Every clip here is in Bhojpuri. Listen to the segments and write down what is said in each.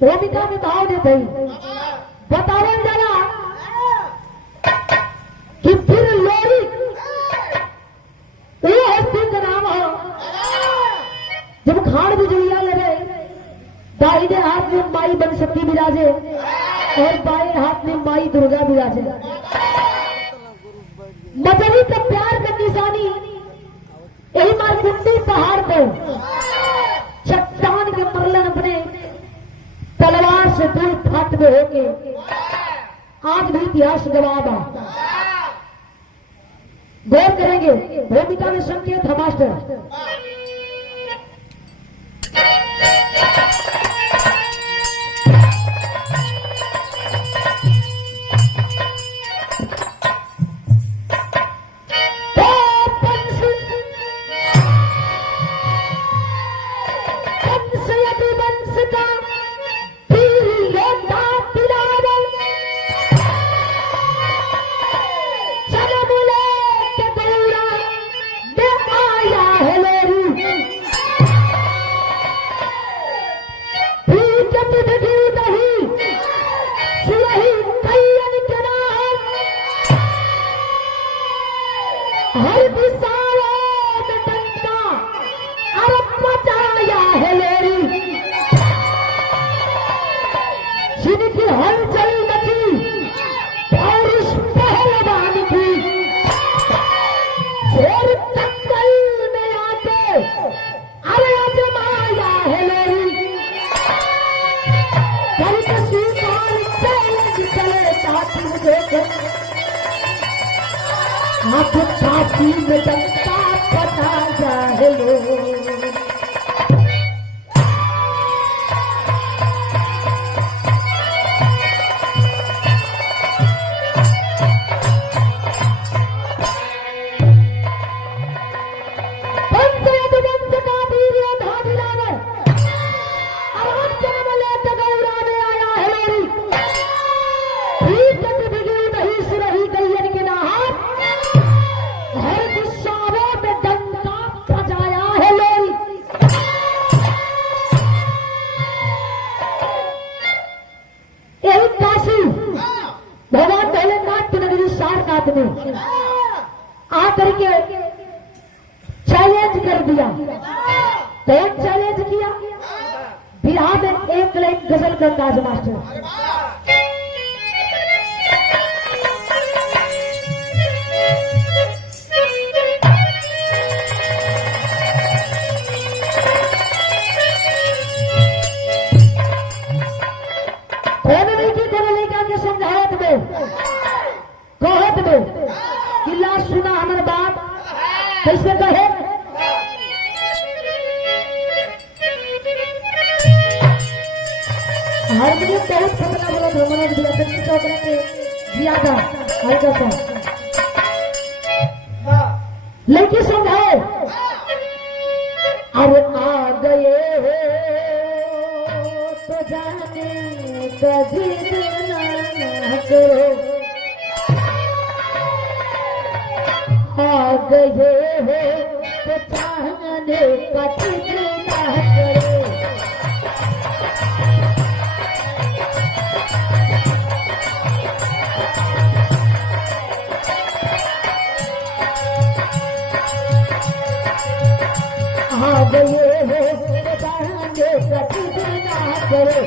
भूमिका में भाव देते बतावन जला कि फिर लोरी वो हस्ती का नाम हो जब खाड़ बिजलियां लगे दाहिने हाथ में माई बन शक्ति विराजे और बाएं हाथ में माई दुर्गा विराजे। मतली का प्यार का निशानी यही मारकुंडी पहाड़ पर चट्टान के मरलन अपने तलवार से दूर फाट में होके आज भी इतिहास गवाबा गौर करेंगे। भूमिका में संकेत है मास्टर। आप छाती में डंका पता जाए लो आकर के चैलेंज कर दिया। कौन चैलेंज किया? बिहार में एक लाइन गजल का काज मास्टर। किला सुना हमारे बाप कैसे कहे हारमोनियम बहुत खतरा वाला भ्रमण दिया सच्ची चौकड़ा के दिया था हल्का सा लेकिन समझाओ। अरे आ गए हो तो जाने कभी ना करो आ गए हो तो चाहने का जिक्र ना करो। आ गए हो कचित ना करो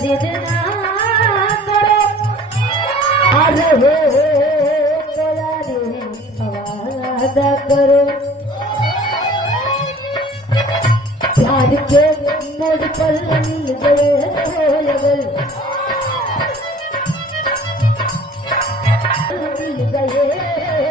जिद ना करो अरे हो वादा करो प्यार के मोड़ पर मिल गए मिल गए तो फिर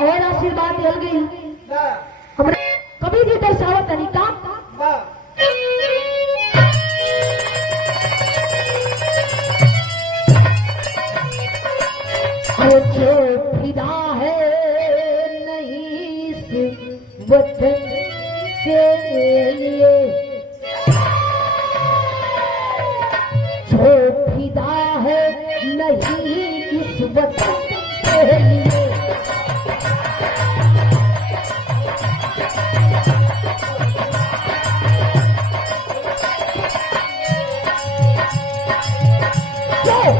और आशीर्वाद मिल गई हमने कभी भी दर्शावत नहीं काम जो फिदा है नहीं इस वतन के लिए जो फिदा है नहीं इस वतन के लिए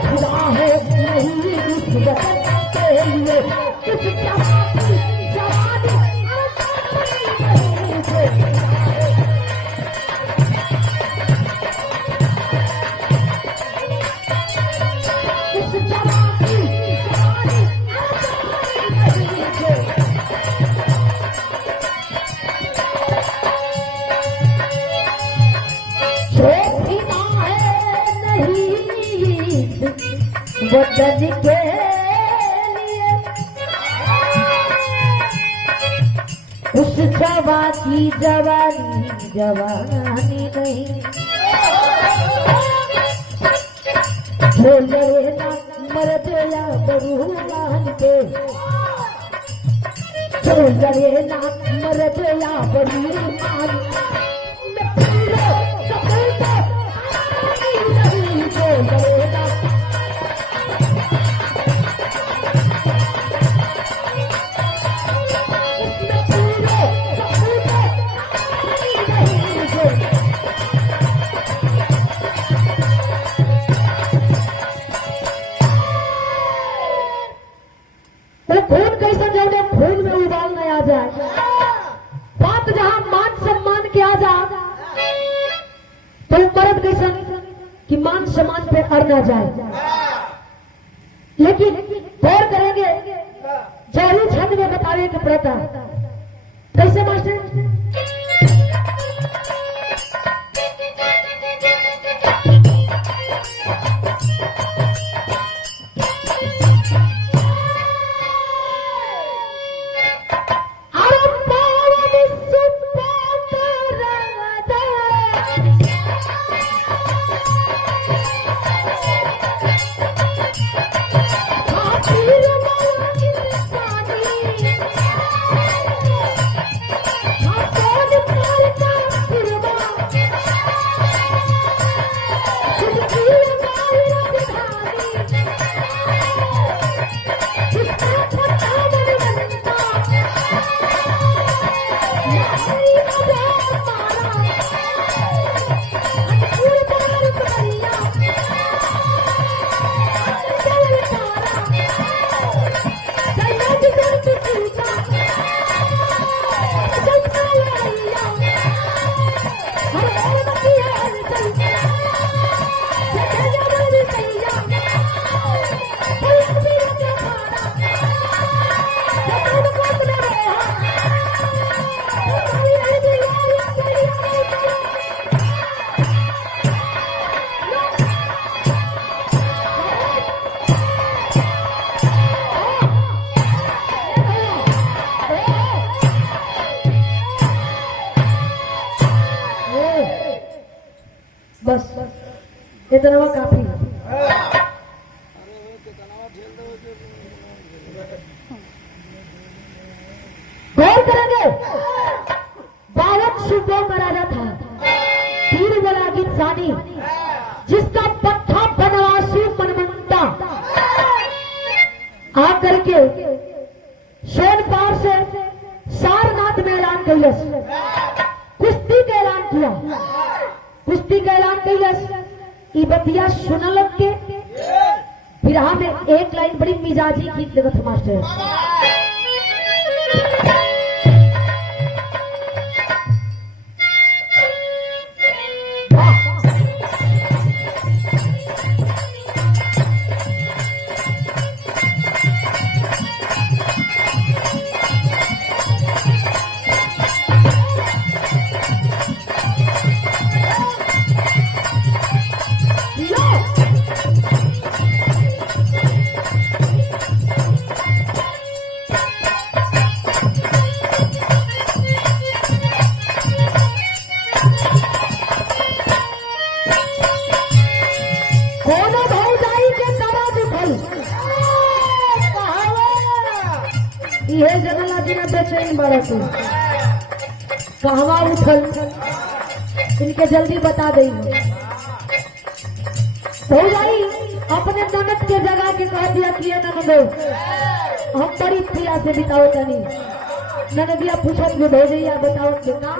खुदा है नहीं इस वतन के लिए इस जवानी इस जवानी वतन के लिए उस जवा की जवानी नहीं जो लड़े ना मर्द या बरूमान पे जो लड़े ना मर्द या बरूमान जो लड़े ना खून कैसा जब खून में उबाल नहीं आ जाए बात जहां मान सम्मान के आ जा तो मर्द कैसा कि मान सम्मान पे अड़ ना जाए लेकिन गौर करेंगे जहरी छंद में बतावे के पड़ता कैसे मास्टर इतना काफी गौर करेंगे। बालक शिवों का राजा था, तीर वाला इंसानी, जिसका पट्टा बनवासी मनमंता आकर के सोनपार से सारनाथ में ऐलान कैलस, कुश्ती का ऐलान किया, कुश्ती का ऐलान कैलस। ई बतिया सुनल के बिरहा में एक लाइन बड़ी मिजाजी गीत लगत मास्टर। ये जगला दिन बेचैन बड़ा तू कहवा उठल, इनके जल्दी बता देंगे। हो जाई अपने ननद के जगह के कह दिया कि ननदो हम बड़ी प्रिया से बिताओ तनी। ननदिया पूछत में भेजैया बताओ बेटा।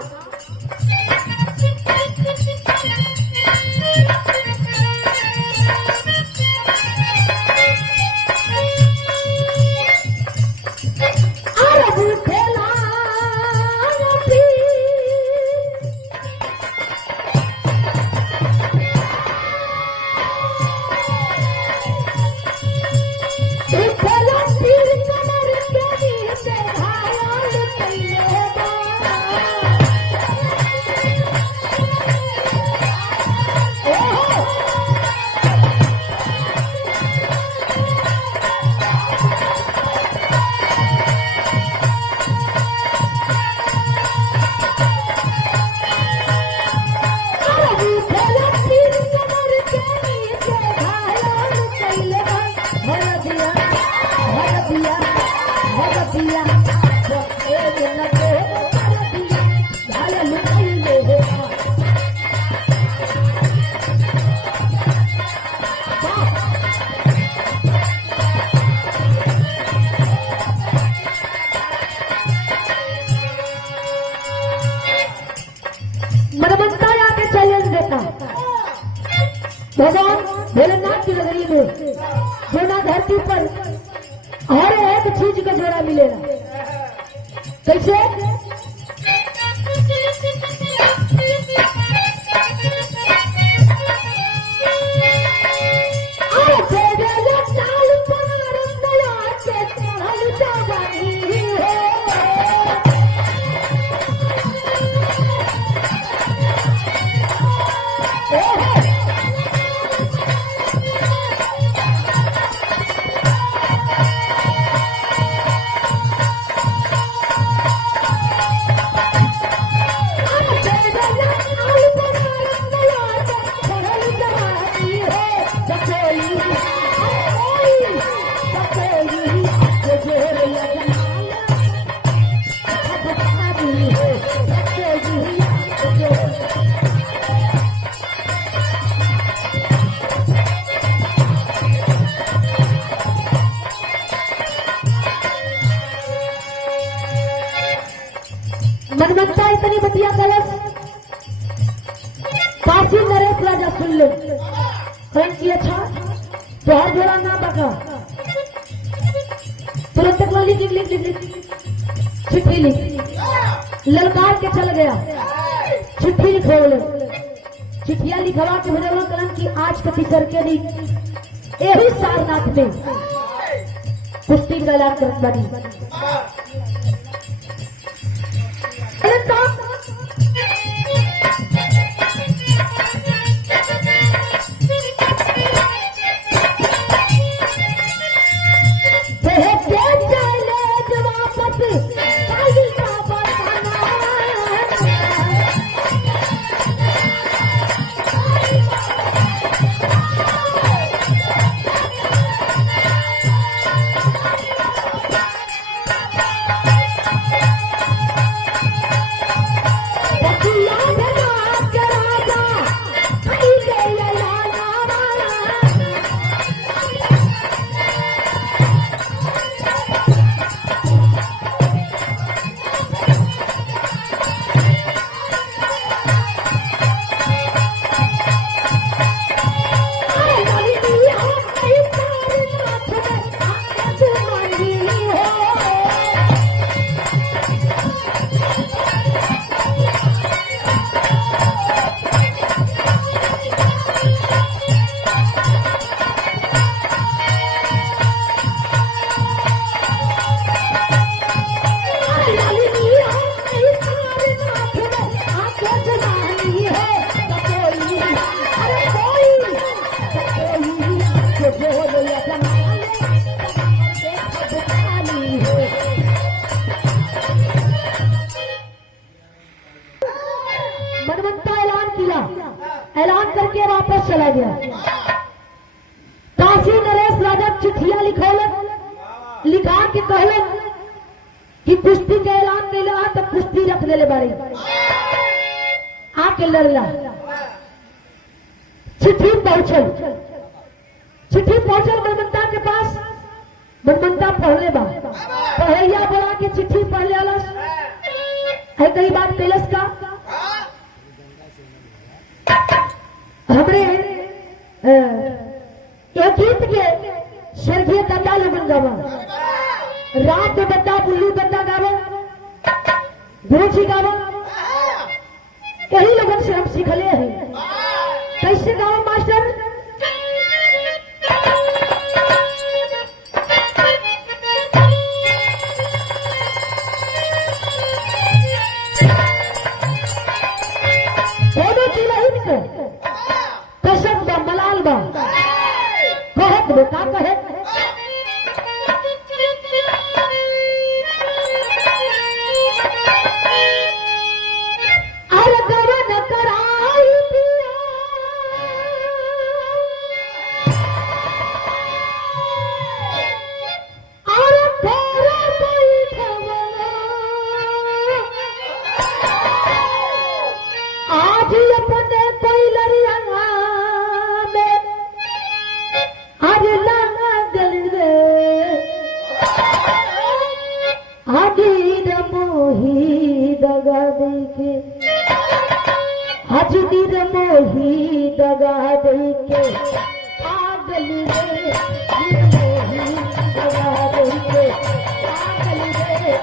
भगवान भोलेनाथ की नगरी में जोना धरती पर हर एक चीज का जोड़ा मिलेगा। कैसे? मनमंता इतनी बतिया गलत काफी नरेश राजा सुन ले कि अच्छा तोहर जोड़ा ना बका। तुरंत तक लिख लिख लिख लिख चिट्ठी लिख ललकार के चल गया। चिट्ठी लिखो चिट्ठिया लिखवा के भेजल कलन की आज के तीसर के दिन यही सारनाथ में कुश्ती का ऐलान करत बनी। जो मनमंता ऐलान किया, ऐलान करके वापस चला गया। काशी नरेश राजा चिट्ठियां लिखा के कहलन कि कुश्ती के ऐलान कैला तो कुश्ती रख ले बारी आके लड़ला। चिट्ठी पहुंचल मनमंता के पास। मनमंता पढ़ले बा, पढ़ैया बोला कि चिट्ठी पढ़ लेलस है, कई बात कैलस का हमरे एक गीत के स्वर्गीय दंडा लोगन गावा, रात में बंदा बुल्लू बंदा गावा, गुरु जी गावा, यही लोगन से हम सीखले हैं। कैसे गावा मास्टर? कसम बा मलाल बा कहत बेटा कहे अरे गवन कराई दिया अरे तेरा बैठवना आज अपने कोई लड़िया आज लागल रे हाजीर मोही दगा देके, हाजीर मोही दगा देके आगल रे, मोही दगा देके आगल रे।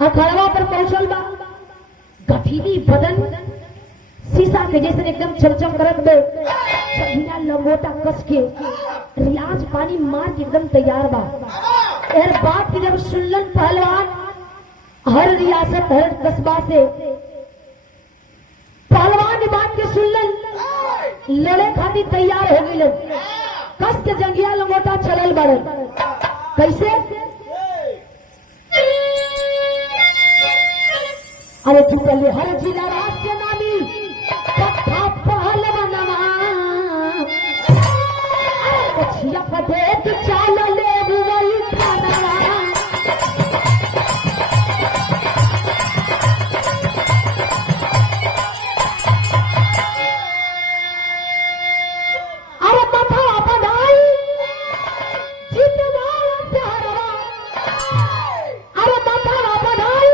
अखाड़वा पर पहुंचल बा, गठीली बदन शीशा के जैसे एकदम चमचम करत बे, छठीला लंगोटा कस के रियाज पानी मार के एकदम तैयार बा। एर बात की जब सुनलन पहलवान हर रियासत हर कस्बा से पहलवान ने बात के सुनलन, लड़े खातिर तैयार हो गई। कस के जंगिया लंगोटा चलल बड़न। कैसे? अरे चुकल हर जिला राज्य नामी कथा पहलवानवा, कछिया पटेट चाल ले वही खाना। अरे मथा बनाई जितवाला प्यारवा, अरे मथा बनाई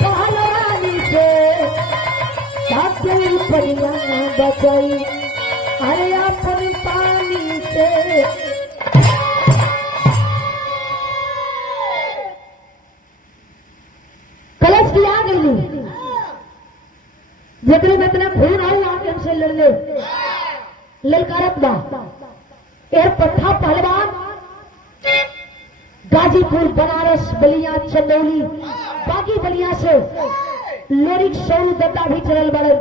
पहलवानी से परिया बचाई, अरे अपन पानी से। कलश की आ गई जबरी में इतना खून आई आके हमसे लड़ ले ललकारत बा एर पट्ठा पहलवान गाजीपुर बनारस बलिया चंदौली बाकी बलिया से लोरिक सौरू दत्ता भी चलल बड़े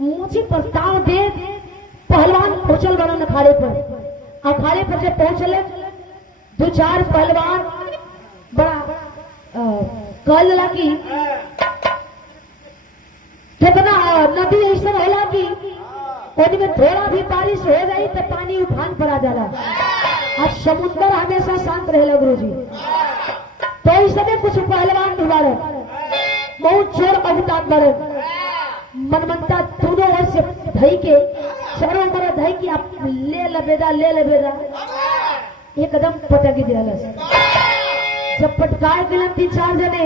मुझे प्रस्ताव दे पहलवान पहुंचल बड़न अखाड़े पर जब पहुंचले दो चार पहलवान बड़ा कहल की कितना नदी ऐसा होला कि उनमें थोड़ा भी बारिश हो गई तो पानी उफान पर आ जाला और समुद्र हमेशा शांत रहेला गुरुजी। तो ऐसे कुछ पहलवान डुबारे बहुत चोर अवतार बड़े मनमनता दोनों ओर से धई के चारों मरा धई की आप ले लबेदा एकदम पटक दिया। जब पटकाए गलन 3-4 जने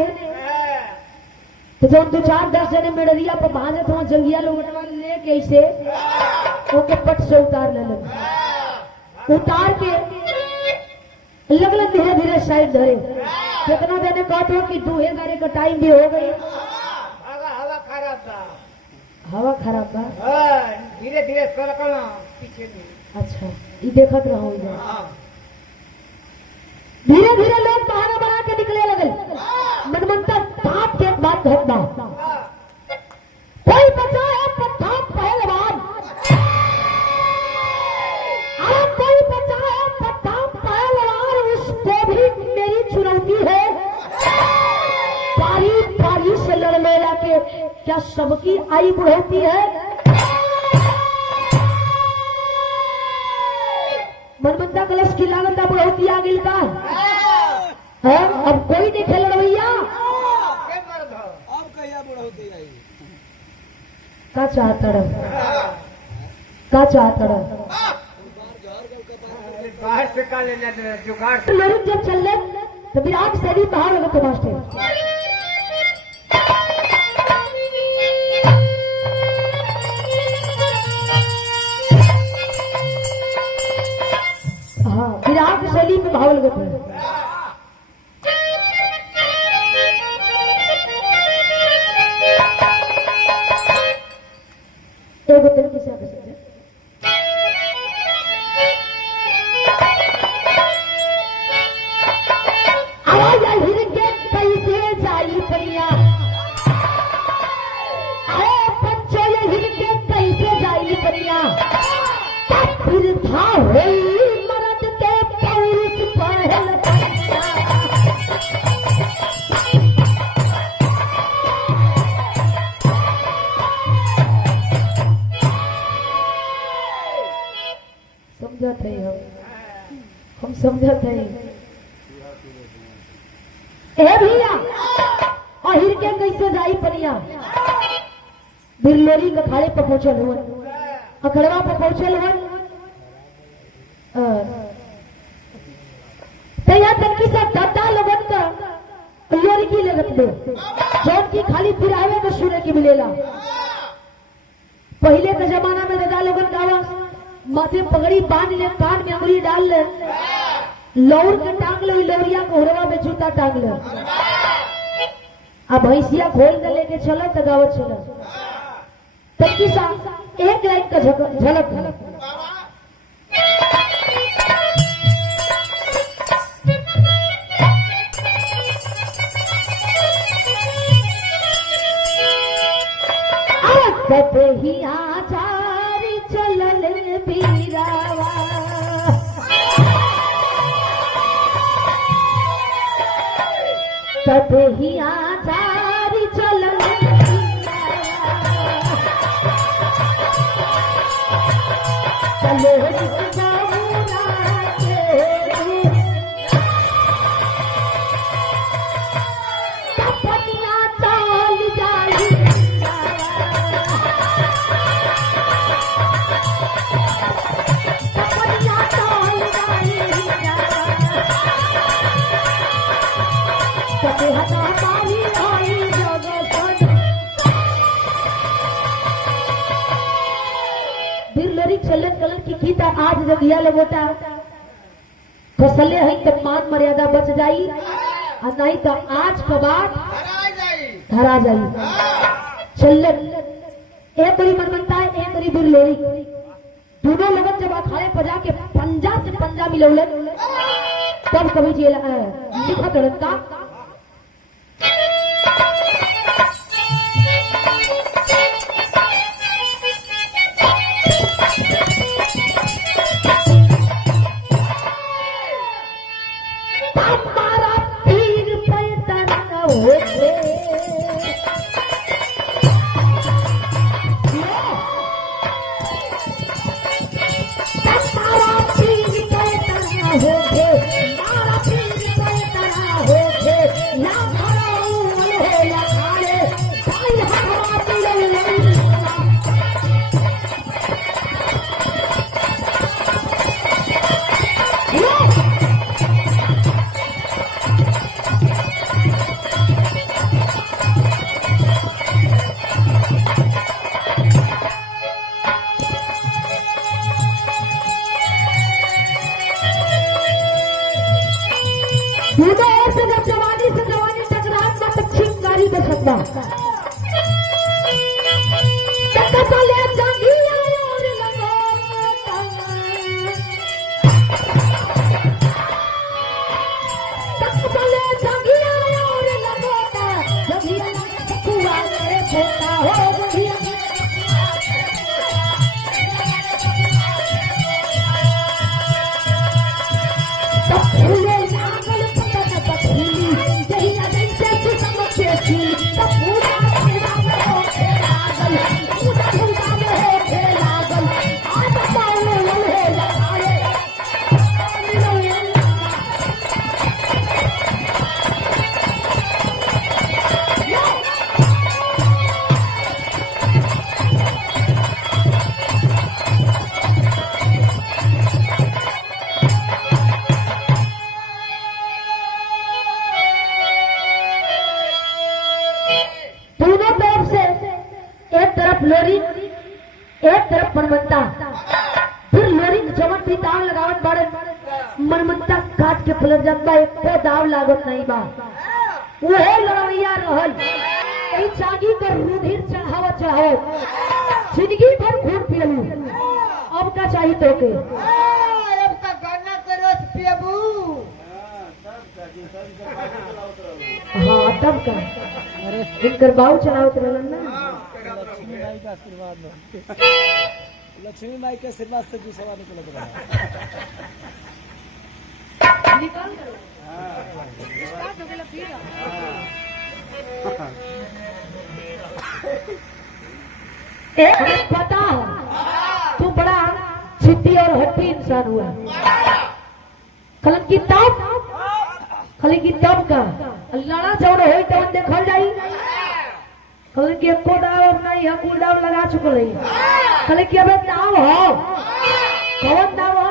तो जब 2-4-10 जने मेडरिया पर भाजत वहां जंगिया लोग लेके ऐसे ओके पट से उतार ले उतार के लगल धीरे धीरे साइड धरे कितना जने कहते हो कि 2 घंटे का टाइम भी हो गई। हवा खराब बा धीरे धीरे पीछे अच्छा ये देखत रहो धीरे धीरे लोग बहाना बना के निकले लगे। मनमंता बात के बात घटना कोई बचा है प्रथम पहलवान कोई बचा है प्रथम पहलवान उसको भी मेरी चुनौती है पारी पारी से लड़ने लगे क्या सबकी आई बढ़ोती है। मनमंता कलश की लागत बढ़ोती आ गई का अब कोई नहीं खेल रवैया का चाहता बाहर से का ले जुगाड़ लोग जब चल रहे तो विराट शैली बाहर होगा तो मास्टर हाँ विराट शैली में भाव लगते हैं। एक तरीके से आवाज आई हिरके कैसे जाई परिया बच्चों ये हिरके कैसे जाई परिया फिर था होई मर्द के पौरुष पहल समझत है हम समझत है ए भैया अहिर के कैसे जाई परिया बिरलोरी के अखाड़े पर पहुंचल हुआ अखड़वा पर पहुंचल हुआ तैयार तनकी से गद्दा लगन का लोरी की लगत ले जौन की खाली फिरावे तो सूर्य की मिलेला। पहले के जमाना में दादा लोगन गावा माथे पगड़ी बांध ले कान में अंगुली डाल ले लौर के टांग ले लौरिया को होरवा में जूता टांग ले अब भैंसिया खोल के लेके चलो तो गावत चलो तब सा एक लाइन का झलक है। तब ही आचारी चलल बीरावा तब ही आचारी चलल चलो चलन कलन की गीता आज जगिया लगोटा फसले है तो मान मर्यादा बच जाई और नहीं तो आज के बाद धरा जाई। चलन एक बड़ी मनमनता है, एक बड़ी बिरलोरी। दोनों लोग जब अखाड़े पर जाके पंजा से पंजा मिलौले तब कभी जी लिखत रखता हमारा पीर पैतन होते जवानी से जवानी टकरात में तो चिंगारी पे सकता ले जांगिया और लगोता ले जांगिया और लगोता जगिया कुआ रे छोटा हो जगिया फूले लागल पता फूली जहिया जैसे तू समझे थी तब पूरा हो के लागल पूरा हो के लागल आज पाऊ लहे लगाए लोरी एक तरफ मनमनता फिर लोरी जवन भी दाव लगावत बाड़े मनमनता काट के पलट जात बा एक को दाव लागत नहीं बा वो लड़वैया रहल ई चागी कर रुधिर चढ़ाओ जिंदगी भर घूर पियलू अब का चाहिए तो के अब का गाना के रस पियबू हाँ तब का इनकर बाऊ चलावत रहलन ना लक्ष्मी माई के आशीर्वाद से दूसरा निकल रहा है पता है तू बड़ा छिट्टी और हट्टी इंसान हुआ कलंकी तब का लड़ा चौड़ हो तो देखल जाई कल के एको दाव नहीं हम कुल दाव लगा चुके रही कल के अब दाव हो कौन दाव हो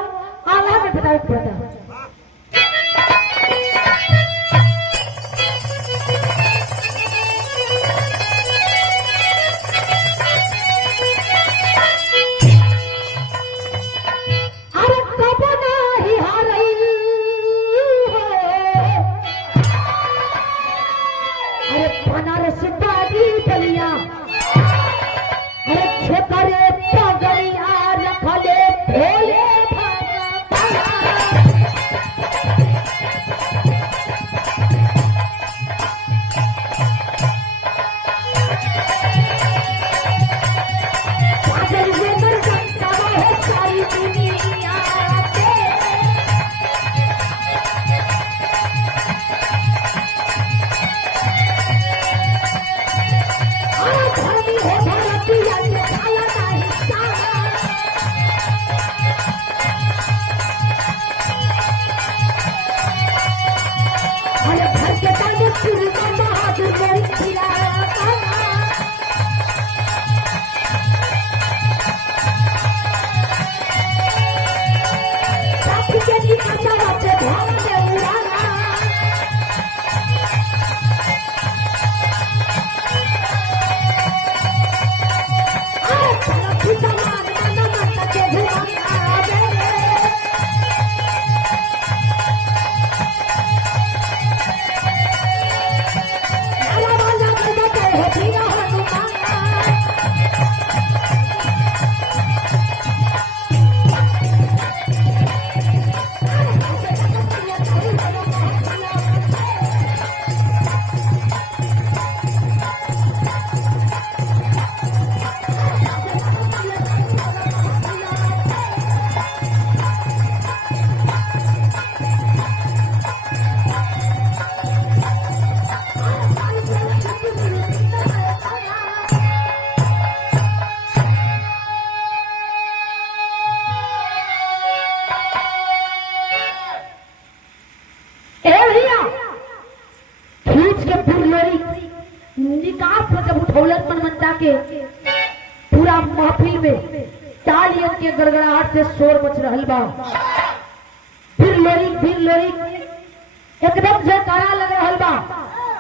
आला में बताओ पड़ता अरे कब नहीं हारई अरे बनारस बागी बलिया अरे छेकरे पगड़िया रखले भोले बाबा पूरा महफिल में तालियों के गड़गड़ाहट से शोर मच रहल बा। फिर लोरी एकदम जयकारा लग रहल बा।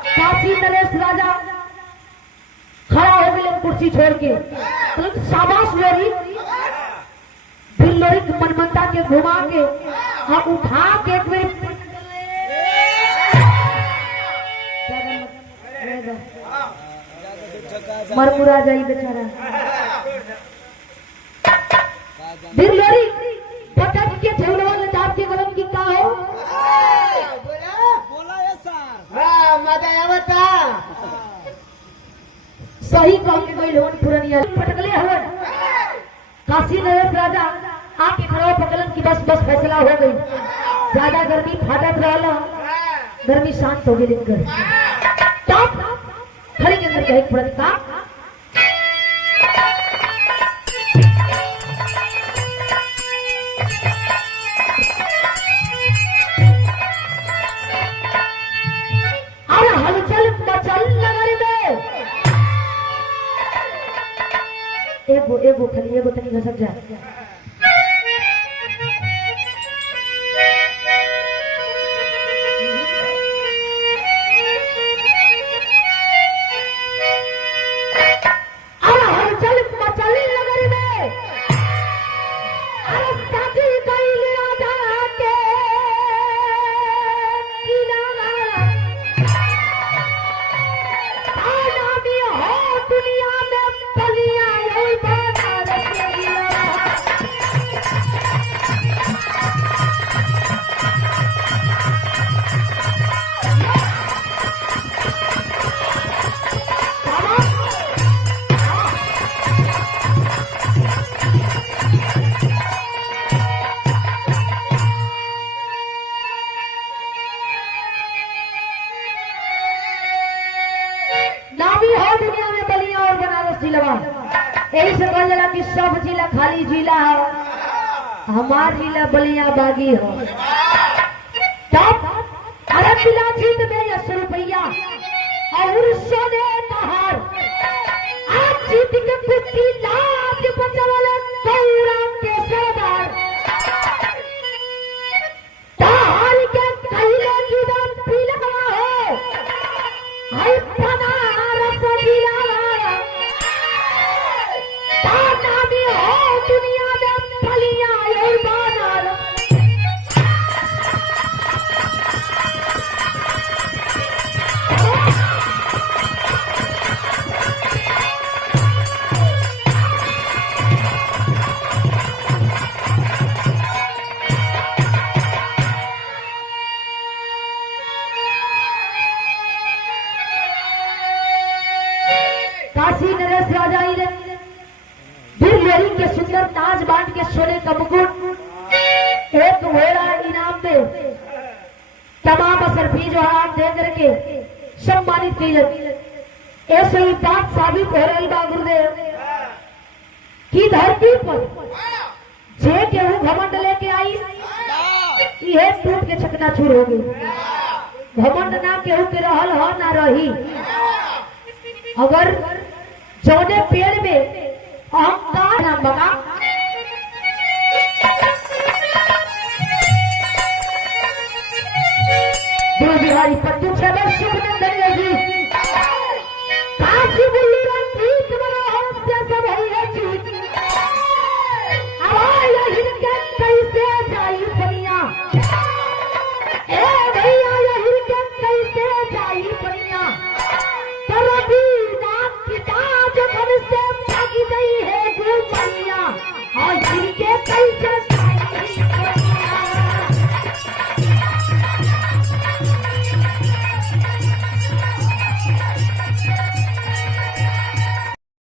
काशी नरेश राजा खड़ा हो गए कुर्सी छोड़ के, तो शाबाश लोरी। फिर लोरी मनमंता के घुमा के हम उठा के एक बेर मरमुरा जाई बेचारा। फिर लोरी पटक के झुलवा लटाप के गलम की का हो बोला है सर। हाँ, मजा आवता। सही कह के गई लोन पुरनिया पटकले हवन। काशी नरेश राजा आके खड़ा पकड़न की बस फैसला हो गई। ज्यादा गर्मी फाटत रहला, गर्मी शांत हो गई। लेकर तब खड़े के अंदर कहे पुरन का और हलचल मचल नगर में एगो खाली एगो तनी घसक जा। यही से कहा जाला कि सब जिला खाली जिला है, हमार जिला बलिया बागी है। तब अरे जिला जीत में 10 रुपया और सोने तहार आज जीत के कुत्ती लाज बचवल कौरा के सरदार तहार के कहिले की दम पीलवा हो हाय बनारस जिला दुनिया में फलिया और बानर। काशी नरेश राजा लोरी के सुंदर ताज बांध के सोने का मुकुट एक घोड़ा इनाम दे तमाम असरफी जो हाथ दे करके सम्मानित की। ऐसे ही बात साबित हो रही बा गुरुदेव की धरती पर जे केहू घमंड लेके आई यह टूट के चकनाचूर हो गई। घमंड ना केहू के रहल हो ना रही। अगर जौने पेड़ में अहंकार नाम बगा गुरु बिहारी पत्तू 6 वर्ष शुभ नंदन जी